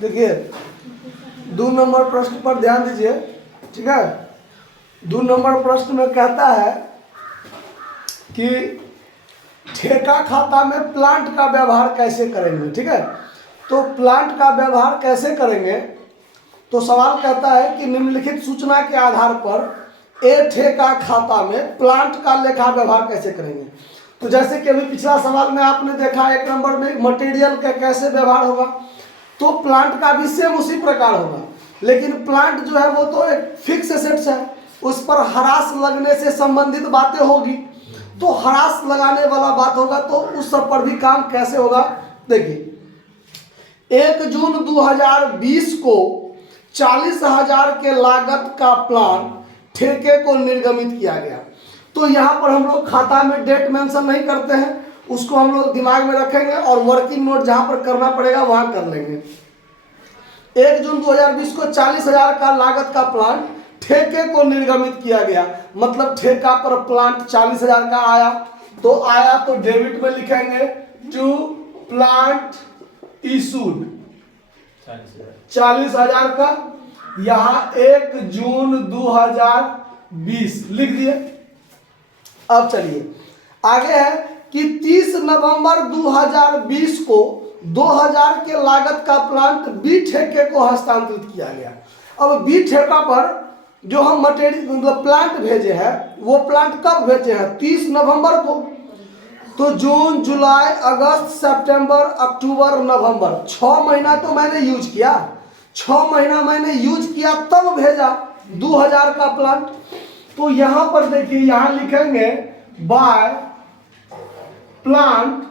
देखिए 2 नंबर प्रश्न पर ध्यान दीजिए, ठीक है। 2 नंबर प्रश्न में कहता है कि ठेका खाता में प्लांट का व्यवहार कैसे करेंगे, ठीक है। तो प्लांट का व्यवहार कैसे करेंगे, तो सवाल कहता है कि निम्नलिखित सूचना के आधार पर ए ठेका खाता में प्लांट का लेखा व्यवहार कैसे करेंगे। तो जैसे कि अभी पिछला सवाल में आपने देखा 1 नंबर में मटेरियल का कैसे व्यवहार होगा, तो प्लांट का भी सेम उसी प्रकार होगा, लेकिन प्लांट जो है वो तो एक फिक्स एसेट्स है, उस पर ह्रास लगने से संबंधित बातें होगी, तो ह्रास लगाने वाला बात होगा, तो उस सब पर भी काम कैसे होगा। देखिए 1 जून 2020 को 40,000 के लागत का प्लान ठेके को निर्गमित किया गया। तो यहाँ पर हम लोग खाता में डेट मेंशन नहीं करते हैं, उसको हम लोग दिमाग में रखेंगे और वर्किंग नोट जहाँ पर करना पड़ेगा वहाँ कर लेंगे। 1 जून 2020 को 40,000 का लागत का प्लांट ठेके को निर्गमित किया गया, मतलब ठेका पर प्लांट 40,000 का आया, तो आया तो डेबिट में लिखेंगे टू प्लांट इशूड 40,000 का, यहाँ 1 जून 2020 लिख दिए। अब चलिए आगे है कि 30 नवंबर 2020 को 2,000 के लागत का प्लांट बी ठेके को हस्तांतरित किया गया। अब बी ठेका पर जो हम मटेरियल मतलब प्लांट भेजे हैं, वो प्लांट कब भेजे हैं, 30 नवंबर को। तो जून, जुलाई, अगस्त, सितंबर, अक्टूबर, नवंबर, 6 महीना तो मैंने यूज किया, 6 महीना मैंने यूज किया तब भेजा 2,000 का प्लांट। तो यहां पर देखिए, यहां लिखेंगे by plant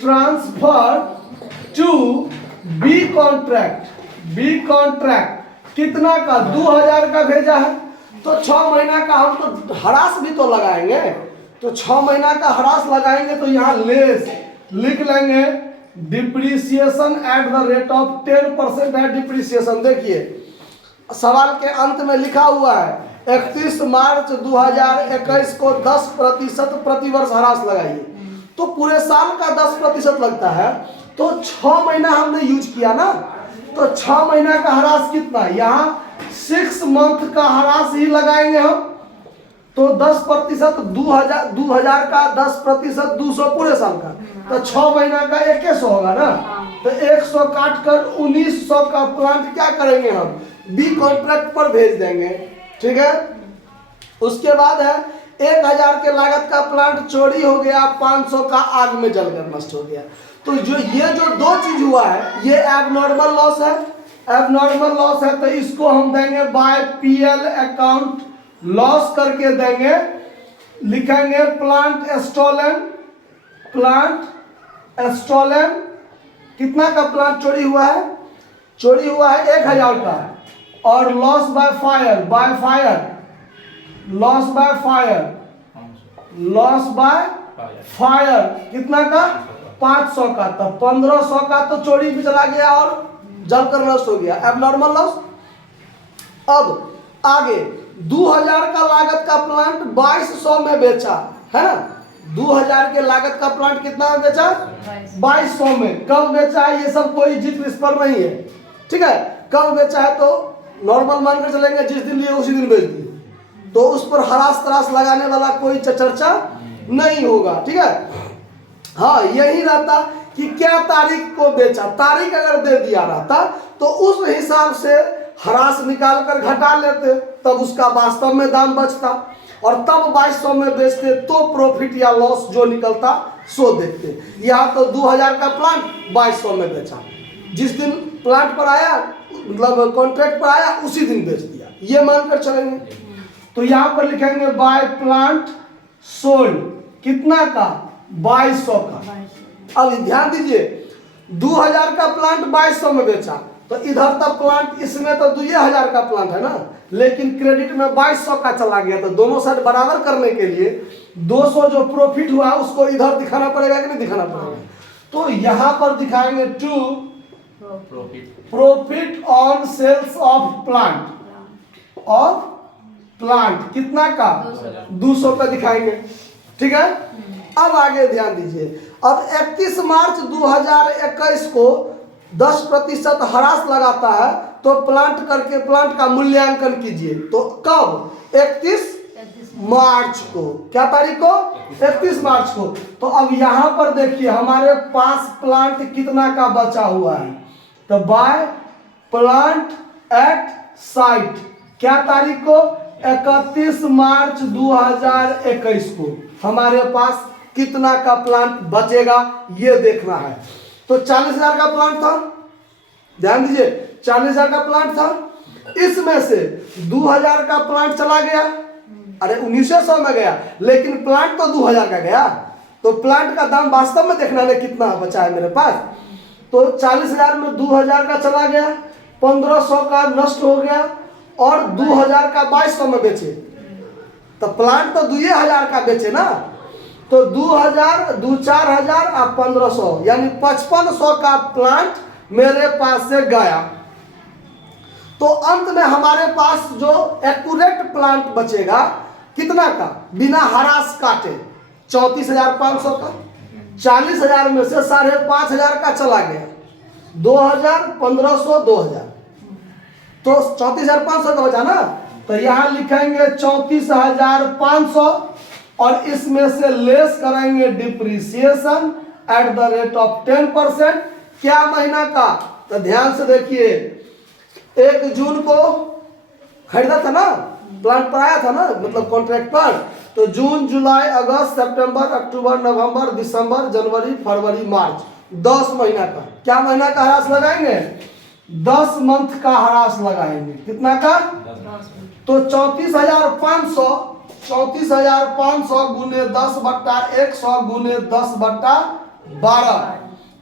transfer to B contract. B contract कितना का, 2,000 का भेजा है, तो 6 महीना का हम तो ह्रास भी तो लगाएंगे, तो 6 महीना का ह्रास लगाएंगे, तो यहाँ लेस लिख लेंगे depreciation at the rate of 10% है डिप्रिसिएशन। देखिए सवाल के अंत में लिखा हुआ है 31 मार्च 2021 को 10% प्रतिवर्ष ह्रास लगाइए, तो पूरे साल का 10% लगता है, तो 6 महीना हमने यूज किया ना, तो 6 महीना का ह्रास कितना, यहाँ 6 मंथ का ह्रास ही लगाएंगे हम, तो 10% 2,000 का 10% 200 पूरे साल का, तो 6 महीना का 100 होगा ना, तो 100 काट कर 1,900 का प्लांट क्या करेंगे हम, बी कॉन्ट्रैक्ट पर भेज देंगे, ठीक है। उसके बाद है 1,000 के लागत का प्लांट चोरी हो गया, 500 का आग में जलकर नष्ट हो गया। तो ये जो 2 चीज हुआ है, ये एबनॉर्मल लॉस है, एबनॉर्मल लॉस है, तो इसको हम देंगे बाय पीएल अकाउंट लॉस करके देंगे, लिखेंगे प्लांट स्टॉलन। प्लांट स्टॉलन कितना का प्लांट चोरी हुआ है, चोरी हुआ है 1,000 का, और loss by fire, by fire, loss by fire, loss by fire कितना का, 500 का, तो 1,500 का तो चोरी भी चला गया और जलकर नष्ट हो गया, एबनॉर्मल लॉस। अब आगे 2,000 का लागत का प्लांट 2,200 में बेचा है ना, 2,000 के लागत का प्लांट कितना में बेचा, 2,200 में। कब बेचा है ये सब कोई जिक्र इस पर नहीं है, ठीक है। कब बेचा है तो नॉर्मल मानकर चलेंगे, जिस दिन लिए उसी दिन बेच दिए, तो उस पर हरास तरास लगाने वाला कोई चर्चा नहीं होगा, ठीक है। हाँ यही रहता कि क्या तारीख को बेचा, तारीख अगर दे दिया रहता तो उस हिसाब से हरास निकाल कर घटा लेते, तब उसका वास्तव में दाम बचता, और तब 2,200 में बेचते तो प्रॉफिट या लॉस जो निकलता सो देखते। यहाँ तो 2,000 का प्लांट 2,200 में बेचा, जिस दिन प्लांट पर आया मतलब कॉन्ट्रैक्ट पर आया उसी दिन बेच दिया, ये मानकर चलेंगे। तो यहाँ पर लिखेंगे बाय प्लांट सोल्ड कितना का, 2,200 का। अब ध्यान दीजिए 2,000 का प्लांट 2,200 में बेचा, तो इधर तक प्लांट, इसमें तो 2,000 का प्लांट है ना, लेकिन क्रेडिट में 2,200 का चला गया, तो दोनों साइड बराबर करने के लिए 200 जो प्रॉफिट हुआ उसको इधर दिखाना पड़ेगा कि नहीं दिखाना पड़ेगा, तो यहाँ पर दिखाएंगे to profit on sales of plant, of plant कितना का, 200 का दिखाएंगे, ठीक है। अब आगे ध्यान दीजिए, अब 31 मार्च 2021 को 10% ह्रास लगाता है तो प्लांट करके प्लांट का मूल्यांकन कीजिए। तो कब? 31 मार्च को। क्या तारीख को? 31 मार्च को। तो अब यहां पर देखिए हमारे पास प्लांट कितना का बचा हुआ है। तो बाय प्लांट एट साइट क्या तारीख को? 31 मार्च 2021 को हमारे पास कितना का प्लांट बचेगा ये देखना है। तो 40,000 का प्लांट था, ध्यान दीजिए 40,000 का प्लांट था, इसमें से 2,000 का प्लांट चला गया, अरे 1900 में गया, लेकिन प्लांट तो 2,000 का गया। तो प्लांट का दाम वास्तव में देखना है कितना बचा है मेरे पास। तो 40,000 में 2,000 का चला गया, 1,500 का नष्ट हो गया और 2,000 का 2,200 में बेचे। तो प्लांट तो 2,000 का बेचे ना। तो 2,000 4,000 और 1,500 यानी 5,500 का प्लांट मेरे पास से गया। तो अंत में हमारे पास जो एक्यूरेट प्लांट बचेगा कितना का, बिना ह्रास काटे 34,500 का। 40,000 में से 5,500 का चला गया, 2,000 1,500 2,000, तो 34,500 का बचा ना। तो यहां लिखेंगे 34,500 और इसमें से लेस करेंगे depreciation at the rate of 10%। क्या महीना का? तो ध्यान से देखिए 1 जून को खरीदा था ना, प्लांट पर आया था ना, मतलब कॉन्ट्रैक्ट पर। तो जून जुलाई अगस्त सितंबर अक्टूबर नवंबर दिसंबर जनवरी फरवरी मार्च 10 महीना का। क्या महीना का ह्रास लगाएंगे? 10 मंथ का ह्रास लगाएंगे। कितना का? तो 34,500 गुने 10/100 गुने 10/12।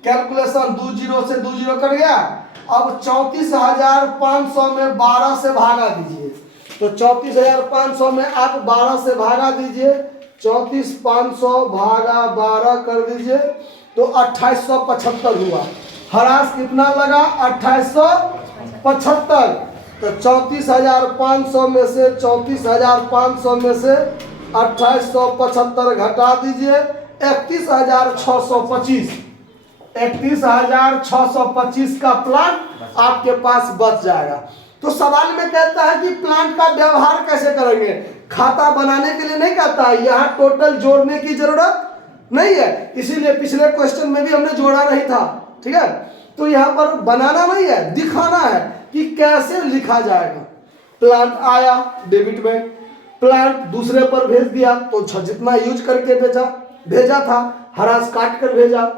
कैलकुलेशन 2 जीरो से 2 जीरो कट गया। अब 34,500 में 12 से भागा दीजिए। तो 34,500 में आप 12 से भागा दीजिए, 34,500 भागा 12 कर दीजिए तो 2875 हुआ। ह्रास कितना लगा? 2875। तो 34,500 में से 34,500 में से 2875 घटा दीजिए, 31,625। 31,625 का प्लांट आपके पास बच जाएगा। तो सवाल में कहता है कि प्लांट का व्यवहार कैसे करेंगे। खाता बनाने के लिए नहीं कहता है, यहाँ टोटल जोड़ने की जरूरत नहीं है, इसीलिए पिछले क्वेश्चन में भी हमने जोड़ा नहीं था। ठीक है, तो यहाँ पर बनाना नहीं है, दिखाना है कि कैसे लिखा जाएगा। प्लांट आया डेबिट में, प्लांट दूसरे पर भेज दिया तो जितना यूज करके भेजा था ह्रास काट कर भेजा।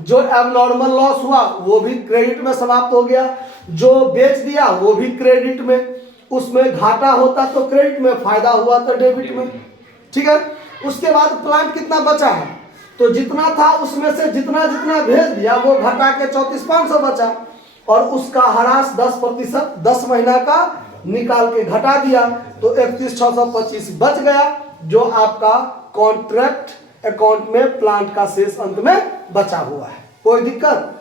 जो एबनॉर्मल लॉस हुआ वो भी क्रेडिट में समाप्त हो गया, जो बेच दिया वो भी क्रेडिट में, उसमें घाटा होता तो क्रेडिट में, फायदा हुआ तो डेबिट में। ठीक है, उसके बाद प्लांट कितना बचा है, तो जितना था उसमें से जितना भेज दिया वो घटा के 34,500 बचा और उसका ह्रास 10% 10 महीना का निकाल के घटा दिया तो 31,625 बच गया, जो आपका कॉन्ट्रैक्ट अकाउंट में प्लांट का शेष अंत में बचा हुआ है। कोई दिक्कत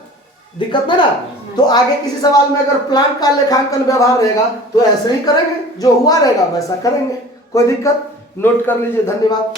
नहीं ना। तो आगे किसी सवाल में अगर प्लांट का लेखांकन व्यवहार रहेगा तो ऐसे ही करेंगे, जो हुआ रहेगा वैसा करेंगे। कोई दिक्कत? नोट कर लीजिए। धन्यवाद।